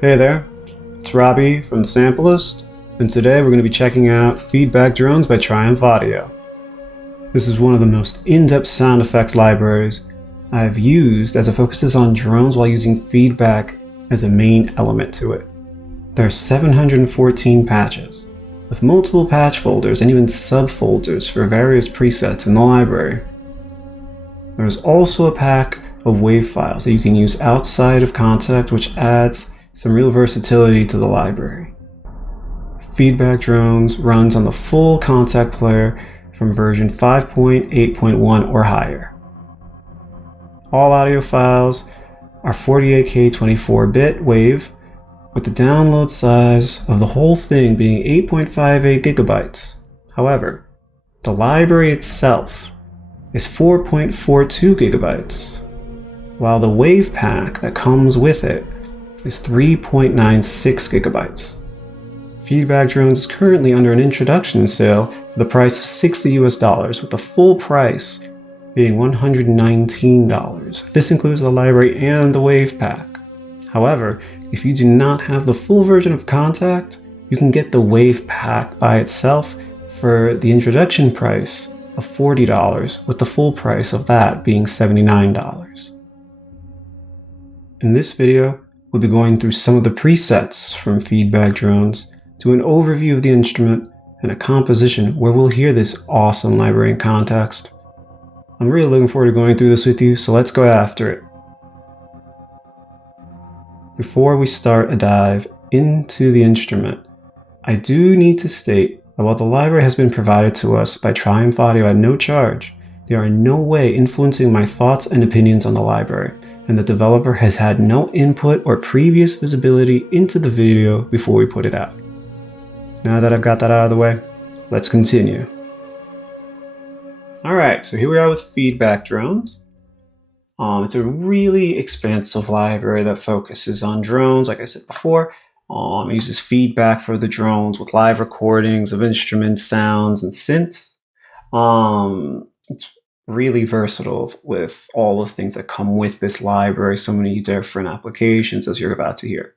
Hey there, it's Robbie from the Sampleist, and today we're going to be checking out Feedback Drones by Triumph Audio. This is one of the most in-depth sound effects libraries I've used as it focuses on drones while using feedback as a main element to it. There are 714 patches, with multiple patch folders and even subfolders for various presets in the library. There's also a pack of WAV files that you can use outside of Kontakt, which adds some real versatility to the library. Feedback Drones runs on the full Kontakt Player from version 5.8.1 or higher. All audio files are 48K 24-bit WAV, with the download size of the whole thing being 8.58 gigabytes. However, the library itself is 4.42 gigabytes, while the WAV Pack that comes with it is 3.96 gigabytes. Feedback Drones is currently under an introduction sale for the price of $60 with the full price being $119. This includes the library and the WAV Pack. However, if you do not have the full version of Kontakt, you can get the WAV Pack by itself for the introduction price of $40, with the full price of that being $79. In this video, we'll be going through some of the presets from Feedback Drones, to an overview of the instrument, and a composition where we'll hear this awesome library in context. I'm really looking forward to going through this with you, so let's go after it. Before we start a dive into the instrument, I do need to state that while the library has been provided to us by Triumph Audio at no charge, they are in no way influencing my thoughts and opinions on the library, and the developer has had no input or previous visibility into the video before we put it out. Now that I've got that out of the way, let's continue. Alright, so here we are with Feedback Drones. It's a really expansive library that focuses on drones, like I said before. It uses feedback for the drones with live recordings of instruments, sounds, and synths. It's really versatile with all the things that come with this library, so many different applications, as you're about to hear.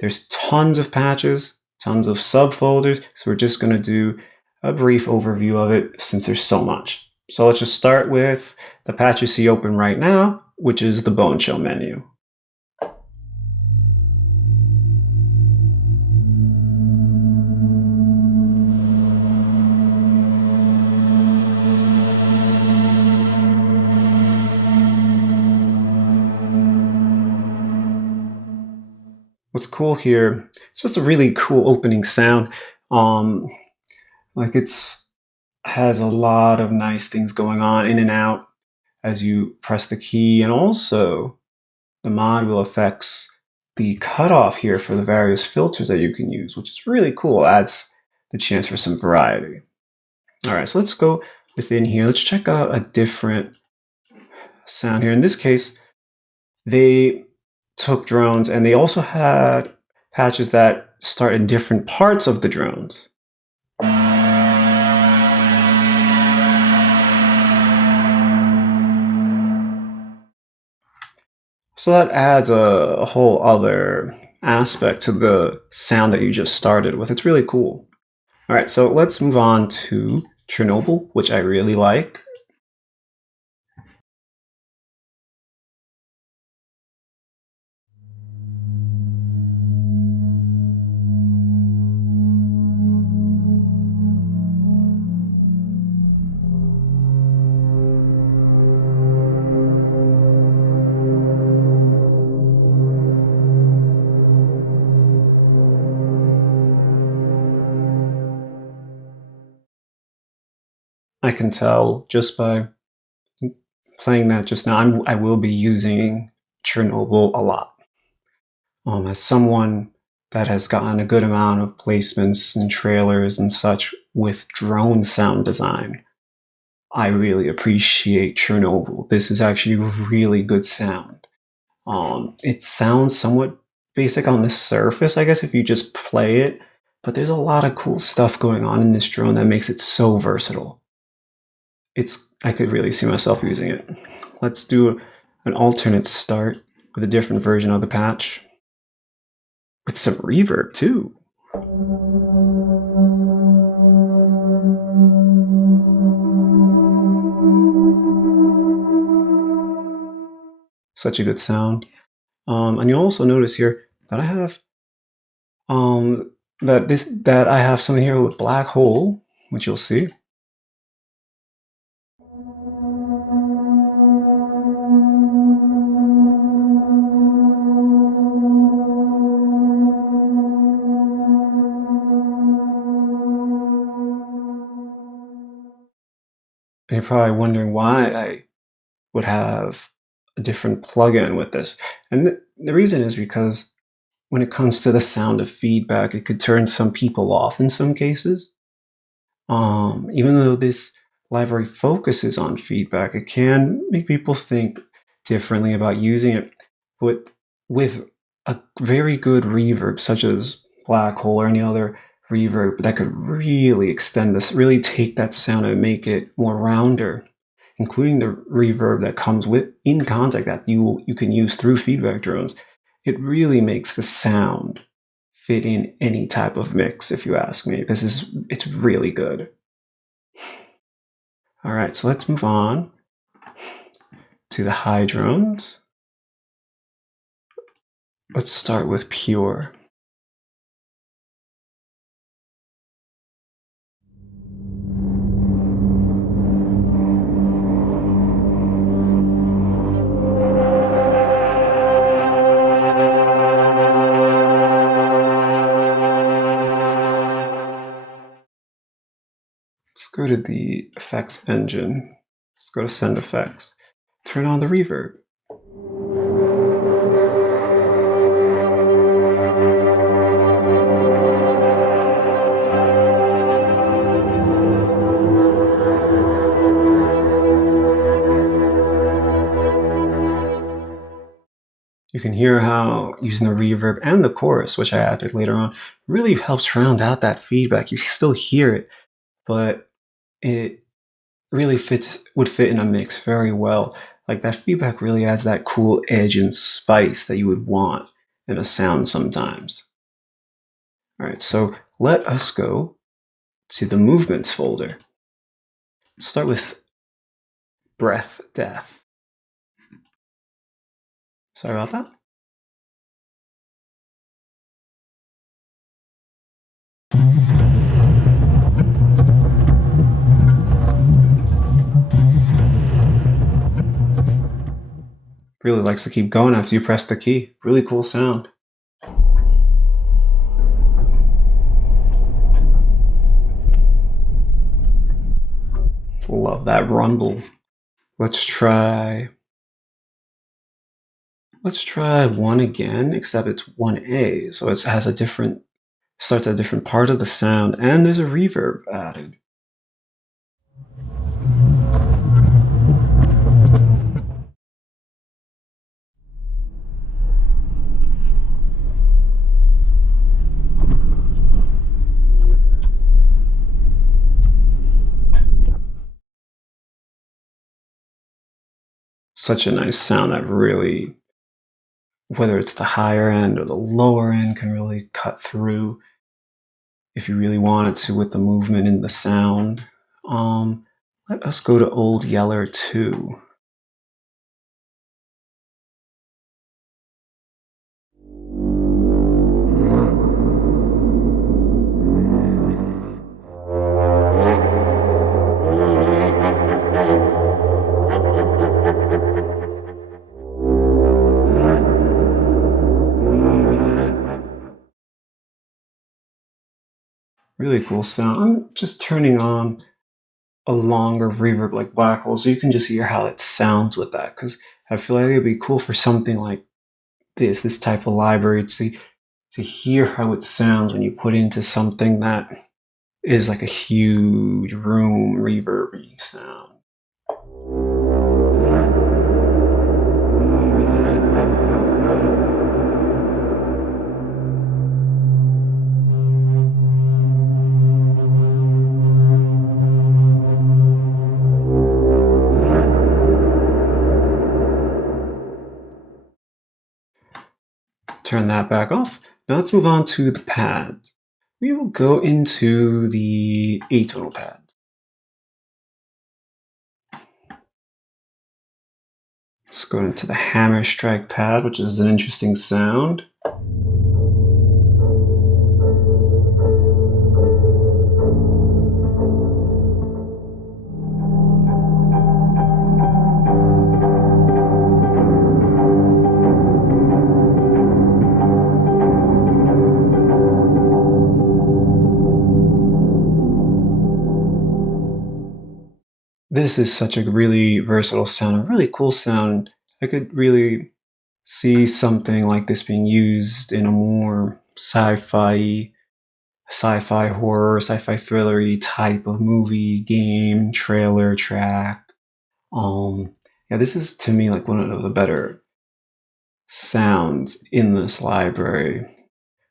There's tons of patches, tons of subfolders, so we're just going to do a brief overview of it since there's so much. So let's just start with the patch you see open right now, which is the Bone Chill menu. What's cool here, it's just a really cool opening sound. Like has a lot of nice things going on in and out as you press the key, and also the mod wheel affects the cutoff here for the various filters that you can use, which is really cool. Adds the chance for some variety. All right, so let's go within here. Let's check out a different sound here. In this case, they took drones and they also had patches that start in different parts of the drones. So that adds a whole other aspect to the sound that you just started with. It's really cool. All right, so let's move on to Chernobyl, which I really like. I can tell just by playing that just now, I will be using Chernobyl a lot. As someone that has gotten a good amount of placements and trailers and such with drone sound design, I really appreciate Chernobyl. This is actually really good sound. It sounds somewhat basic on the surface, I guess, if you just play it, but there's a lot of cool stuff going on in this drone that makes it so versatile. I could really see myself using it. Let's do an alternate start with a different version of the patch. with some reverb too. Such a good sound. And you'll also notice here that I have that I have something here with black hole, which you'll see. And you're probably wondering why I would have a different plugin with this. And the reason is because when it comes to the sound of feedback, it could turn some people off in some cases. Even though this library focuses on feedback, it can make people think differently about using it. But with a very good reverb, such as Black Hole or any other reverb that could really extend this, really take that sound and make it more rounder, including the reverb that comes with in Kontakt that you can use through feedback drones, it really makes the sound fit in any type of mix, if you ask me. It's really good. All right, so let's move on to the high drones. Let's start with pure. Let's go to the effects engine. Let's go to send effects. Turn on the reverb. You can hear how using the reverb and the chorus, which I added later on, really helps round out that feedback. You still hear it, but it really would fit in a mix very well. Like that feedback really adds that cool edge and spice that you would want in a sound sometimes. All right, so let us go to the movements folder. Start with breath death. Sorry about that. Really likes to keep going after you press the key. Really cool sound. Love that rumble. Let's try one again, except it's 1A, so it has starts at a different part of the sound, and there's a reverb added. Such a nice sound that really, whether it's the higher end or the lower end, can really cut through if you really wanted to with the movement in the sound. Let us go to Old Yeller 2. Really cool sound. I'm just turning on a longer reverb like Black Hole so you can just hear how it sounds with that, because I feel like it'd be cool for something like this type of library to hear how it sounds when you put into something that is like a huge room reverby sound. turn that back off. Now let's move on to the pads. We will go into the atonal pad. Let's go into the hammer strike pad, which is an interesting sound. This is such a really versatile sound, a really cool sound. I could really see something like this being used in a more sci-fi horror, sci-fi thrillery type of movie, game, trailer, track. Yeah, this is to me like one of the better sounds in this library.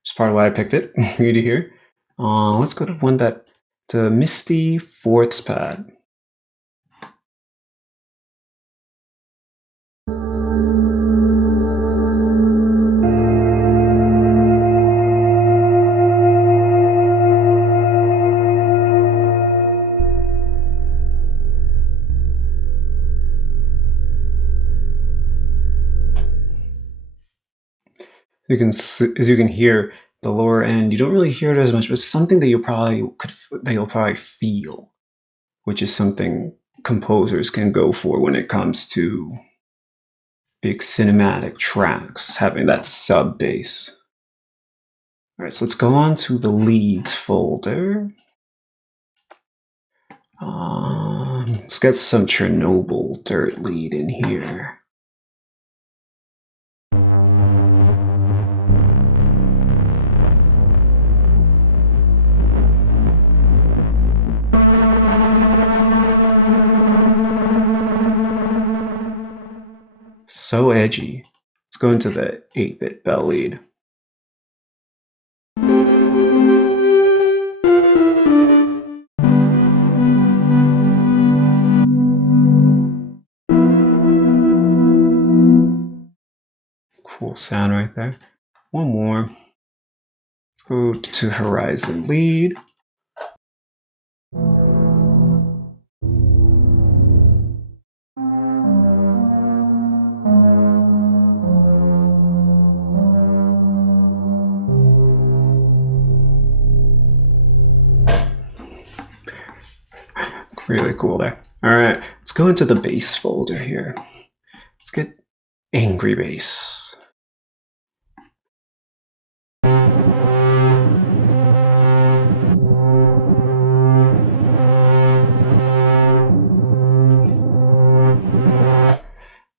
It's part of why I picked it for you to hear. Let's go to the Misty Fourths pad. As you can hear, the lower end, you don't really hear it as much, but it's something that you'll probably feel, which is something composers can go for when it comes to big cinematic tracks, having that sub bass. All right, so let's go on to the leads folder. Let's get some Chernobyl dirt lead in here. So edgy. Let's go into the 8-bit bell lead. Cool sound right there. One more. Let's go to Horizon lead. Really cool there. All right, let's go into the bass folder here. Let's get angry bass.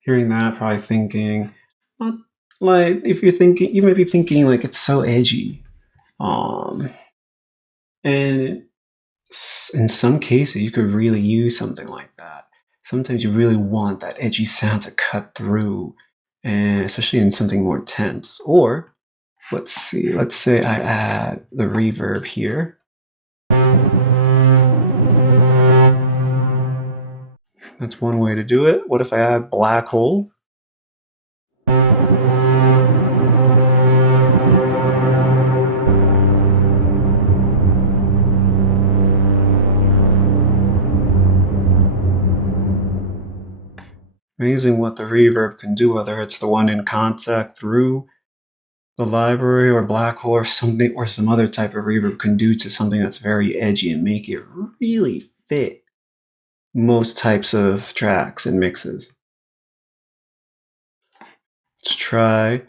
Hearing that, probably thinking, like if you're thinking, you might be thinking like it's so edgy, and in some cases you could really use something like that. Sometimes you really want that edgy sound to cut through, and especially in something more tense. Or let's say I add the reverb here. That's one way to do it. What if I add black hole? Amazing what the reverb can do, whether it's the one in Kontakt through the library or black hole or something, or some other type of reverb can do to something that's very edgy and make it really fit most types of tracks and mixes. Let's try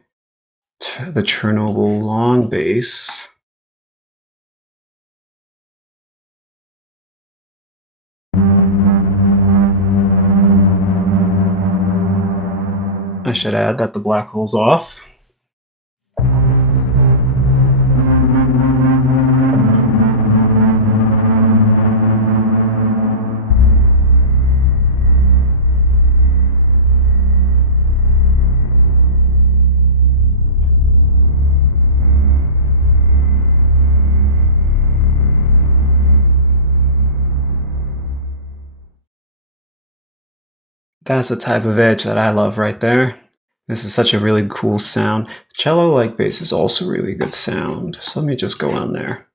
the Chernobyl long bass. I should add that the black hole's off. That's the type of edge that I love right there. This is such a really cool sound. Cello-like bass is also really good sound. So let me just go on there.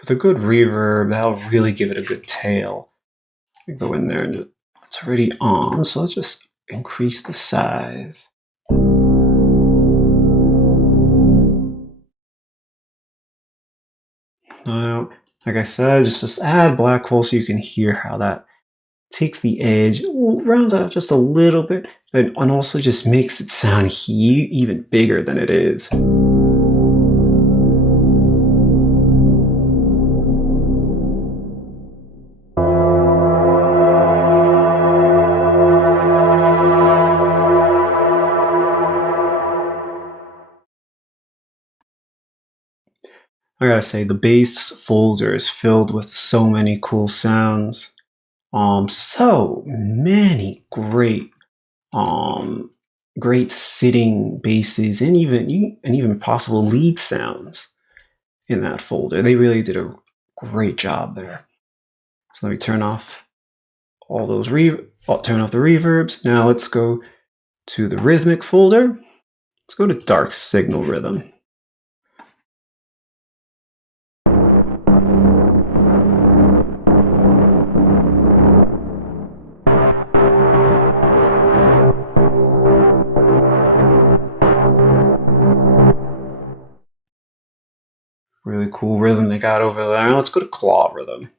With a good reverb, that'll really give it a good tail. Go in there and it's already on, so let's just increase the size. Now, like I said, just add black hole so you can hear how that takes the edge, rounds out just a little bit, and also just makes it sound even bigger than it is. I gotta say, the bass folder is filled with so many cool sounds. So many great sitting basses and even possible lead sounds in that folder. They really did a great job there. So let me turn off all those turn off the reverbs. Now let's go to the rhythmic folder. Let's go to dark signal rhythm. Really cool rhythm they got over there. Now let's go to claw rhythm.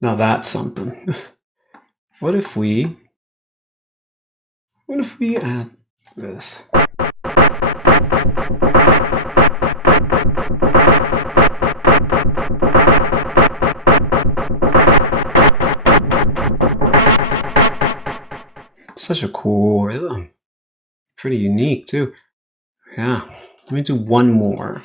Now that's something. What if we add this? Such a cool rhythm. Pretty unique too. Yeah. Let me do one more.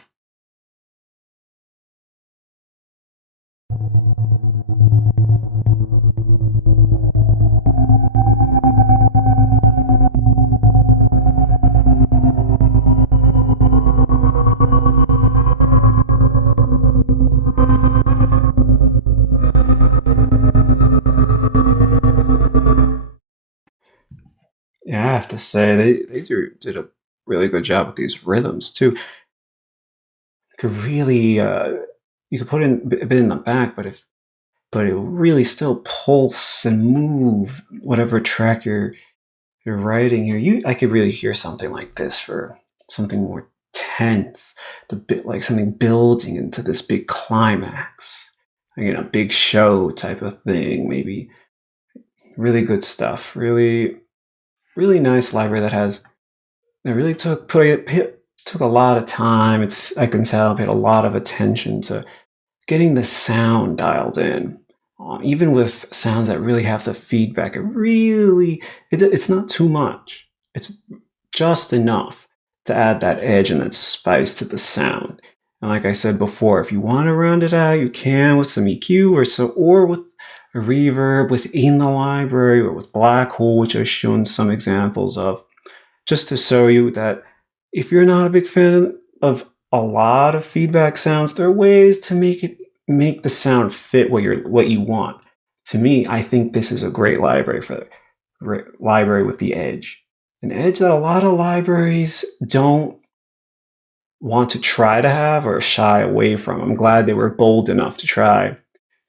Yeah, I have to say they did a really good job with these rhythms too. Could really you could put in a bit in the back, but it will really still pulse and move whatever track you're writing here. I could really hear something like this for something more tense, the bit like something building into this big climax, a big show type of thing. Maybe really good stuff. Really nice library that really took a lot of time. I can tell paid a lot of attention to getting the sound dialed in. Even with sounds that really have the feedback, it's not too much. It's just enough to add that edge and that spice to the sound. And like I said before, if you want to round it out, you can with some EQ or with a reverb within the library, or with black hole, which I've shown some examples of, just to show you that if you're not a big fan of a lot of feedback sounds, there are ways to make the sound fit what you want. To me, I think this is a great library library with the edge. An edge that a lot of libraries don't want to try to have or shy away from. I'm glad they were bold enough to try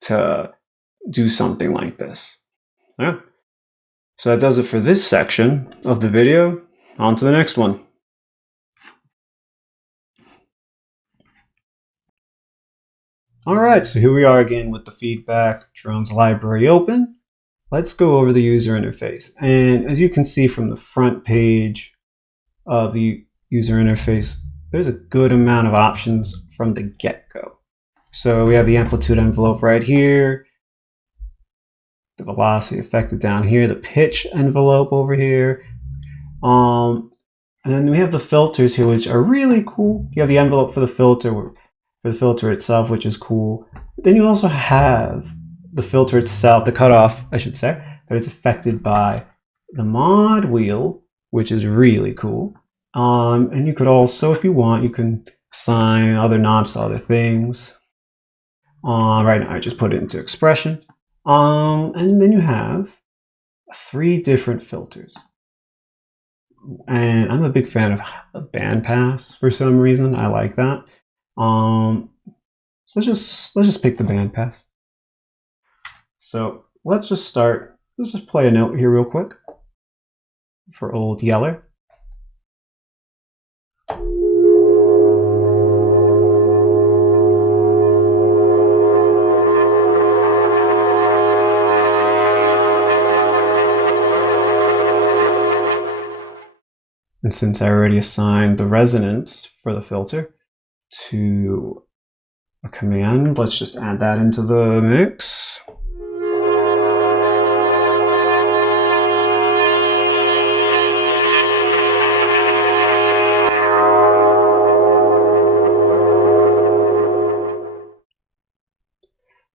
to do something like this. Yeah. So that does it for this section of the video. On to the next one. All right, so here we are again with the feedback drones library open. Let's go over the user interface. And as you can see from the front page of the user interface, there's a good amount of options from the get-go. So we have the amplitude envelope right here, the velocity affected down here, the pitch envelope over here. And then we have the filters here, which are really cool. You have the envelope for the filter itself, which is cool. Then you also have the filter itself, the cutoff, I should say, that is affected by the mod wheel, which is really cool. And you could also, if you want, you can assign other knobs to other things. Right now I just put it into expression. And then you have 3 different filters. And I'm a big fan of bandpass for some reason. I like that. So let's just pick the bandpass. So let's just start. Let's just play a note here real quick for Old Yeller. And since I already assigned the resonance for the filter to a command, let's just add that into the mix.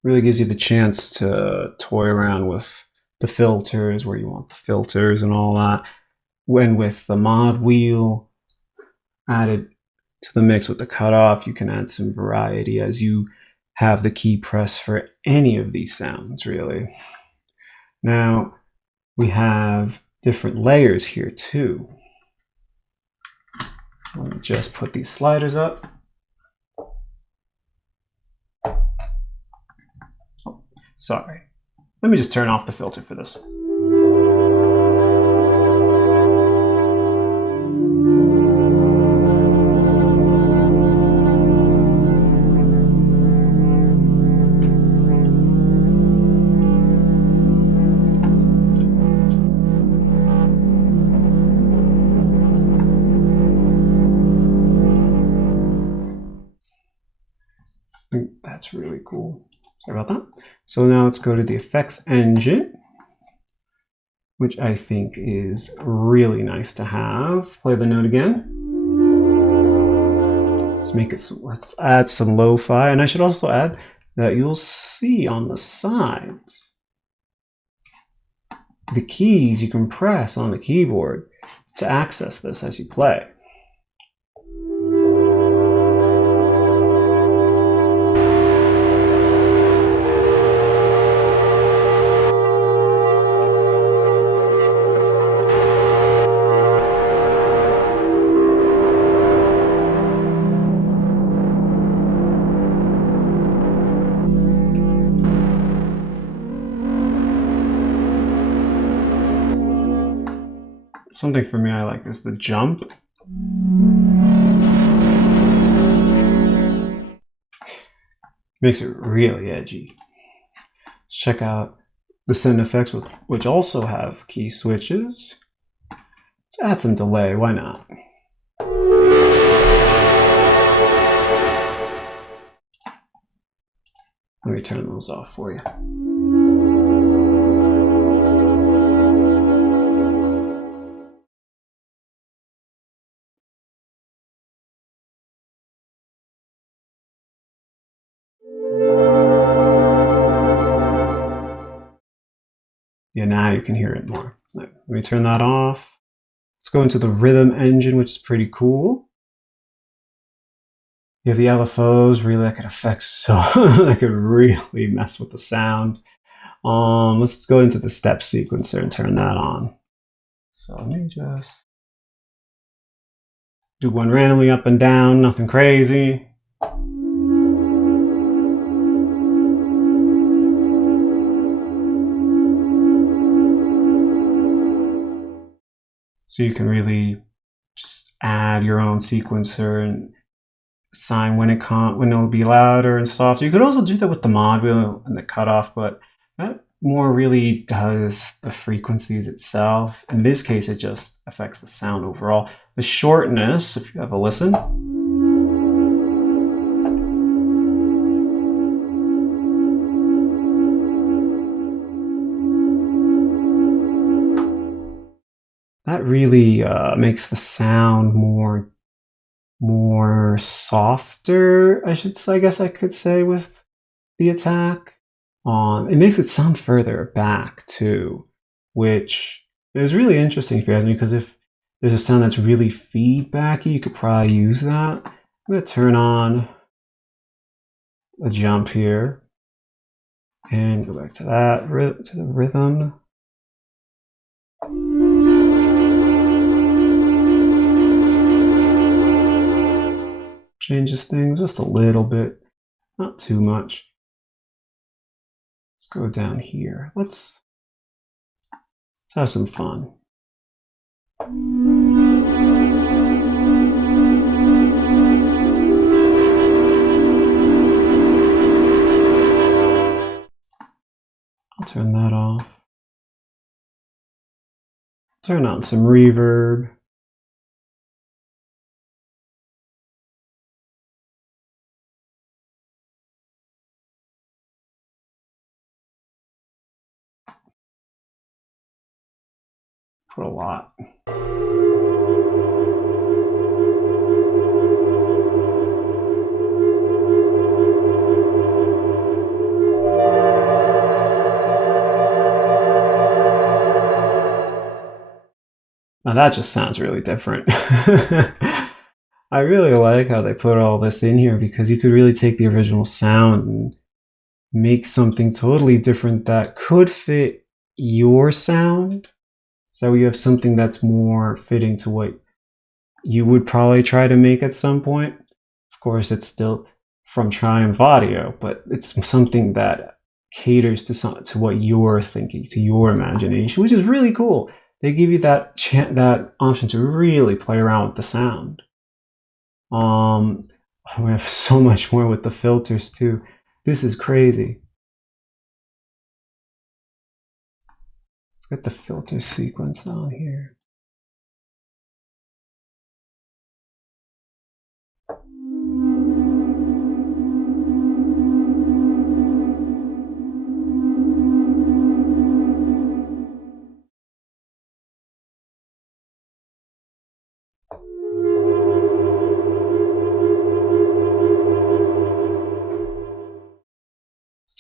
Really gives you the chance to toy around with the filters, where you want the filters and all that. When with the mod wheel added to the mix with the cutoff, you can add some variety as you have the key press for any of these sounds, really. Now, we have different layers here too. Let me just put these sliders up. Oh, sorry. Let me just turn off the filter for this. That's really cool. Sorry about that. So now let's go to the effects engine, which I think is really nice to have. Play the note again. Let's add some lo-fi, and I should also add that you'll see on the sides the keys you can press on the keyboard to access this as you play. Something for me I like is the jump. Makes it really edgy. Let's check out the sound effects, which also have key switches. Let's add some delay, why not? Let me turn those off for you. Yeah, now you can hear it more. Let me turn that off. Let's go into the rhythm engine, which is pretty cool. You have the LFOs, really that could affect that could really mess with the sound. Let's go into the step sequencer and turn that on. So let me just do one randomly up and down, nothing crazy. So you can really just add your own sequencer and assign when it'll be louder and softer. You could also do that with the mod wheel and the cutoff, but more really does the frequencies itself. In this case, it just affects the sound overall. The shortness, if you have a listen, that really makes the sound more softer, I guess I could say, with the attack. It makes it sound further back too, which is really interesting if you ask me, because if there's a sound that's really feedbacky, you could probably use that. I'm going to turn on a jump here and go back to that, to the rhythm. Changes things just a little bit, not too much. Let's go down here. Let's have some fun. I'll turn that off. Turn on some reverb. Put a lot. Now that just sounds really different. I really like how they put all this in here, because you could really take the original sound and make something totally different that could fit your sound. So you have something that's more fitting to what you would probably try to make at some point. Of course, it's still from Triumph Audio, but it's something that caters to what you're thinking, to your imagination, which is really cool. They give you that option to really play around with the sound. We have so much more with the filters too. This is crazy. Let's get the filter sequence on here.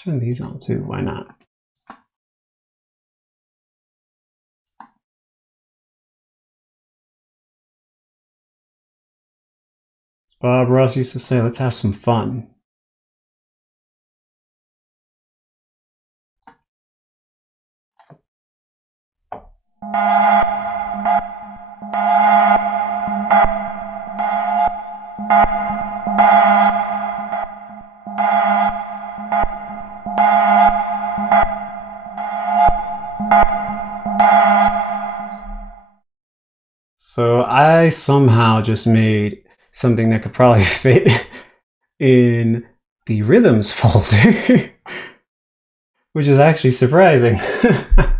Turn these on too, why not? As Bob Ross used to say, let's have some fun. So I somehow just made something that could probably fit in the rhythms folder, which is actually surprising. I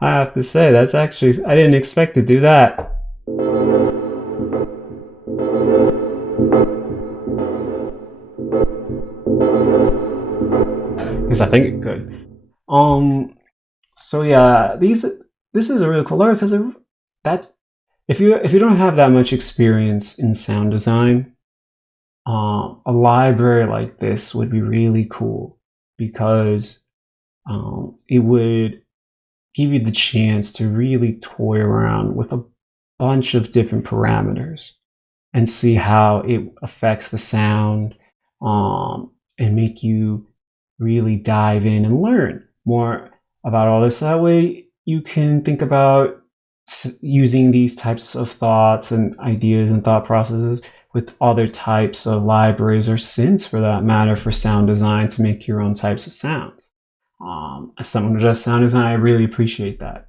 have to say, I didn't expect to do that. Because I think it could. So yeah, this is a really cool library, because if you don't have that much experience in sound design, a library like this would be really cool, because it would give you the chance to really toy around with a bunch of different parameters and see how it affects the sound, and make you really dive in and learn more about all this. That way you can think about using these types of thoughts and ideas and thought processes with other types of libraries, or synths for that matter, for sound design, to make your own types of sounds. As someone who does sound design, I really appreciate that.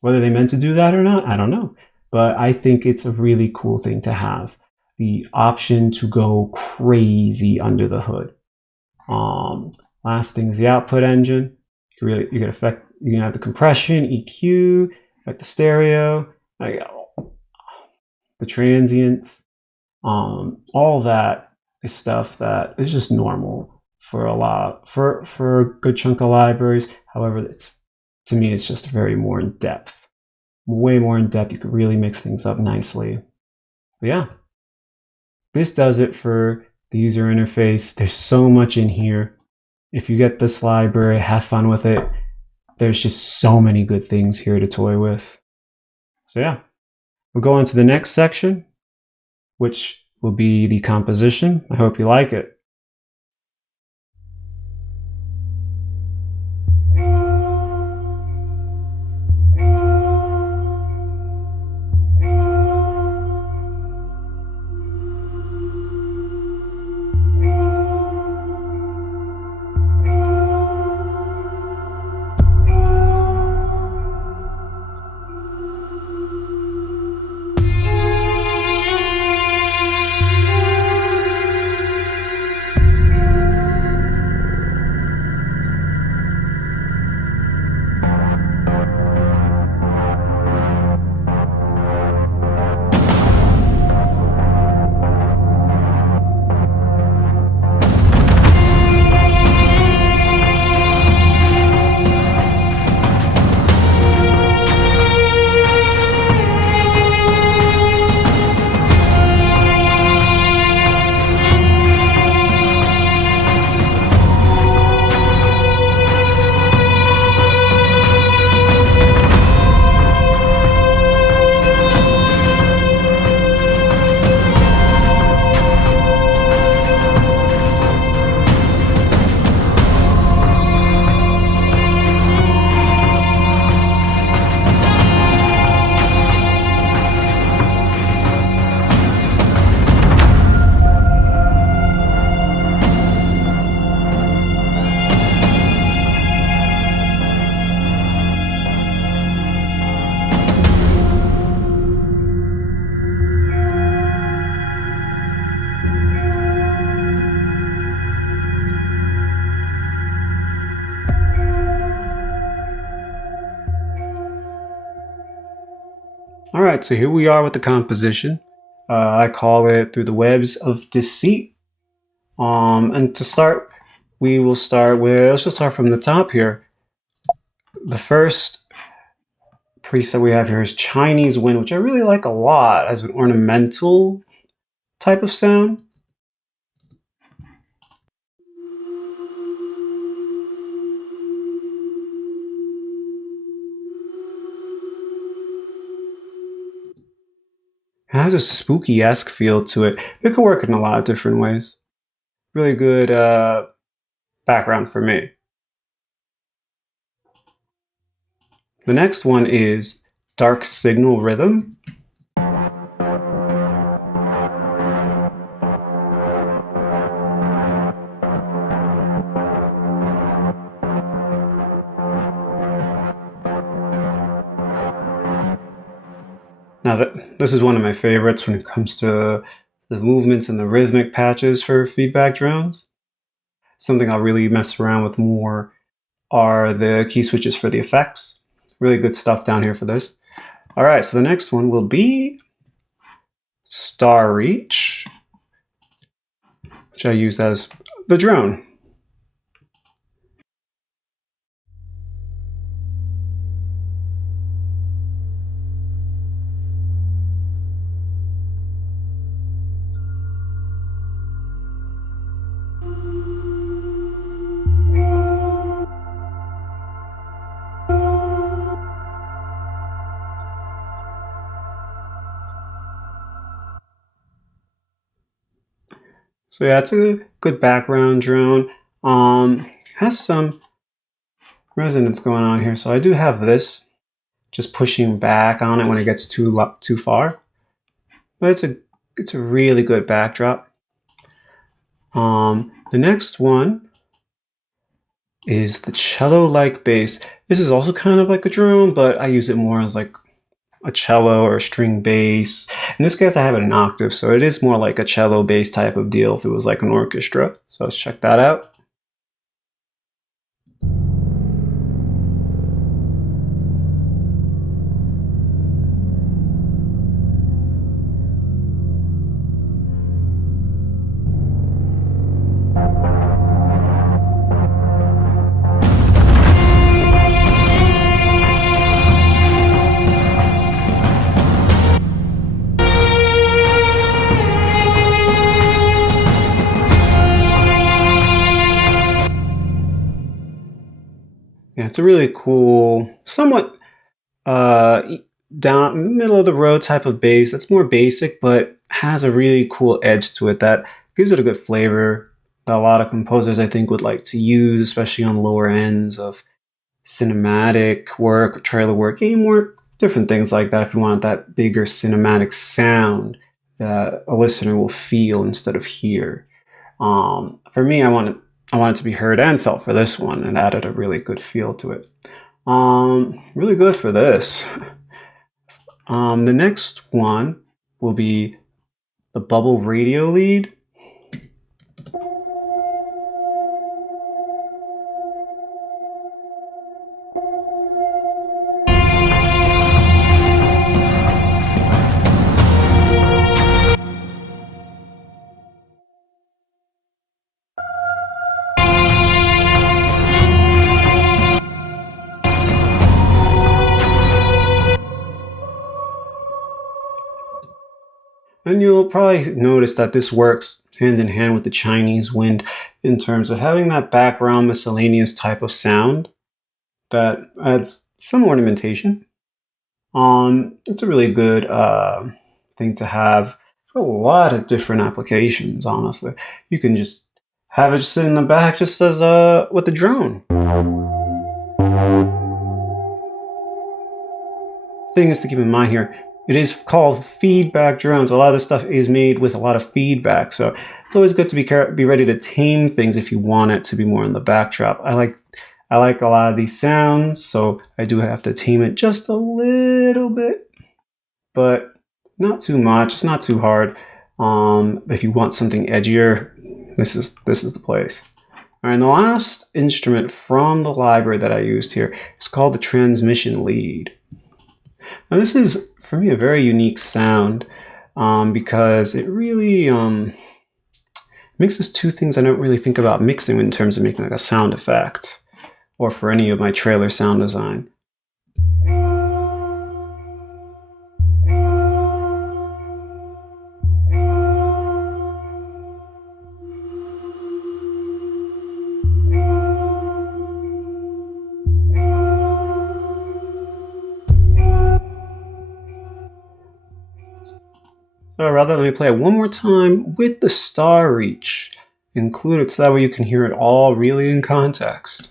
Whether they meant to do that or not, I don't know. But I think it's a really cool thing to have the option to go crazy under the hood. Last thing is the output engine. You can have the compression, EQ, affect the stereo, the transients. All that is stuff that is just normal for a good chunk of libraries. However, to me, it's just very more in depth, way more in depth. You could really mix things up nicely. But yeah, this does it for the user interface. There's so much in here. If you get this library, have fun with it. There's just so many good things here to toy with. So yeah, we'll go on to the next section, which will be the composition. I hope you like it. All right, so here we are with the composition. I call it Through the Webs of Deceit. And to start, let's just start from the top here. The first preset we have here is Chinese Wind, which I really like a lot as an ornamental type of sound. It has a spooky-esque feel to it. It could work in a lot of different ways. Really good background for me. The next one is Dark Signal Rhythm. Now, this is one of my favorites when it comes to the movements and the rhythmic patches for feedback drones. Something I'll really mess around with more are the key switches for the effects. Really good stuff down here for this. All right, so the next one will be Star Reach, which I use as the drone. So yeah, it's a good background drone. Has some resonance going on here. So I do have this just pushing back on it when it gets too far. But it's a really good backdrop. The next one is the cello-like bass. This is also kind of like a drone, but I use it more as like a cello or a string bass. In this case, I have it in octave, so it is more like a cello bass type of deal if it was like an orchestra. So let's check that out. It's a really cool, somewhat down middle of the road type of bass. That's more basic, but has a really cool edge to it that gives it a good flavor that a lot of composers I think would like to use, especially on lower ends of cinematic work, trailer work, game work, different things like that. If you want that bigger cinematic sound that a listener will feel instead of hear. For me, I want it to be heard and felt for this one, and added a really good feel to it. Really good for this. The next one will be the bubble radio lead. And you'll probably notice that this works hand in hand with the Chinese wind in terms of having that background miscellaneous type of sound that adds some ornamentation. It's a really good thing to have for a lot of different applications, honestly. You can just have it sit in the back just as with the drone. Thing is to keep in mind here, it is called feedback drones. A lot of this stuff is made with a lot of feedback, so it's always good to be ready to tame things if you want it to be more in the backdrop. I like a lot of these sounds, so I do have to tame it just a little bit, but not too much. It's not too hard. But if you want something edgier, this is the place. All right, and the last instrument from the library that I used here is called the transmission lead. Now this is, for me, a very unique sound because it really mixes two things I don't really think about mixing in terms of making like a sound effect or for any of my trailer sound design. So rather, let me play it one more time with the star reach included so that way you can hear it all really in context.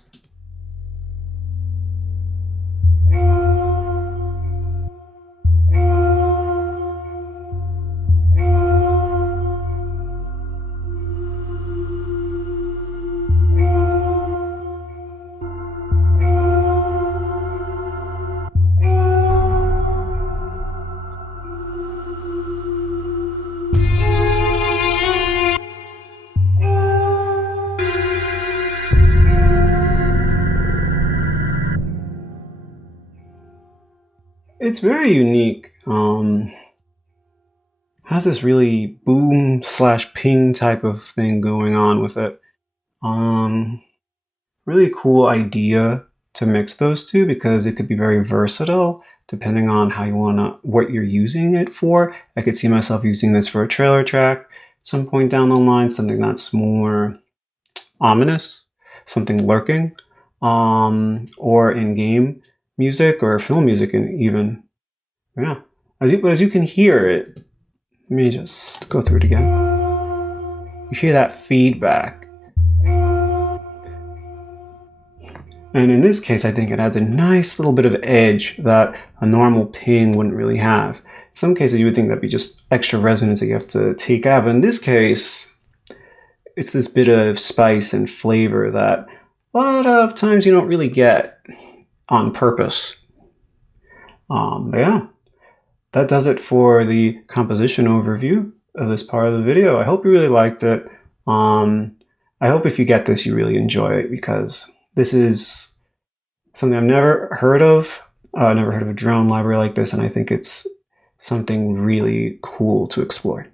It's very unique. Has this really boom / ping type of thing going on with it. Really cool idea to mix those two because it could be very versatile depending on how you what you're using it for. I could see myself using this for a trailer track at some point down the line, something that's more ominous, something lurking, or in-game music or film music, and even, yeah. As you can hear it, let me just go through it again. You hear that feedback. And in this case, I think it adds a nice little bit of edge that a normal ping wouldn't really have. In some cases, you would think that'd be just extra resonance that you have to take out. But in this case, it's this bit of spice and flavor that a lot of times you don't really get on purpose. Yeah, that does it for the composition overview of this part of the video. I hope you really liked it. I hope if you get this, you really enjoy it, because this is something I've never heard of. Never heard of a drone library like this, and I think it's something really cool to explore.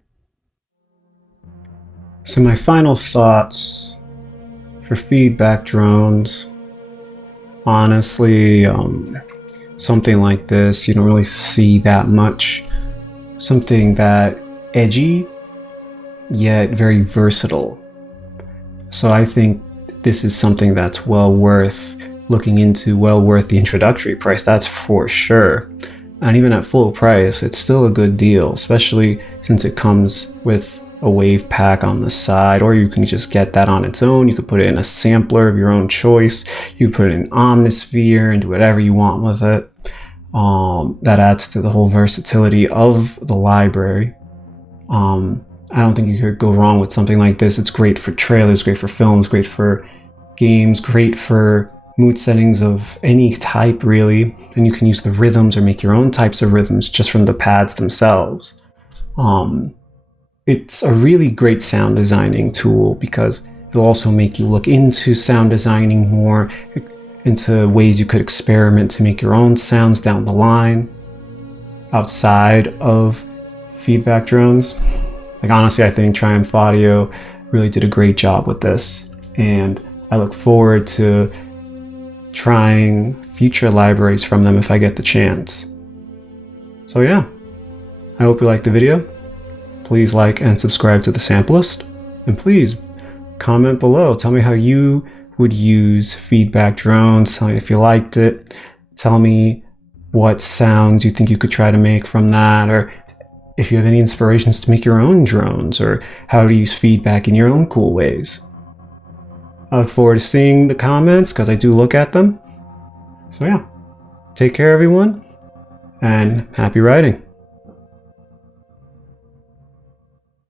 So my final thoughts for feedback drones. Honestly, something like this, you don't really see that much. Something that edgy, yet very versatile. So I think this is something that's well worth looking into well worth the introductory price, that's for sure. And even at full price, it's still a good deal, especially since it comes with a WAV pack on the side, or you can just get that on its own. You could put it in a sampler of your own choice. You put it in Omnisphere and do whatever you want with it. That adds to the whole versatility of the library. I don't think you could go wrong with something like this. It's great for trailers, great for films, great for games, great for mood settings of any type, really. And you can use the rhythms or make your own types of rhythms just from the pads themselves. It's a really great sound designing tool because it'll also make you look into sound designing more, into ways you could experiment to make your own sounds down the line outside of feedback drones. Like, honestly, I think Triumph Audio really did a great job with this, and I look forward to trying future libraries from them if I get the chance. So yeah, I hope you liked the video. Please like and subscribe to the Sampleist, and please comment below. Tell me how you would use feedback drones. Tell me if you liked it. Tell me what sounds you think you could try to make from that, or if you have any inspirations to make your own drones, or how to use feedback in your own cool ways. I look forward to seeing the comments because I do look at them. So yeah, take care everyone, and happy writing.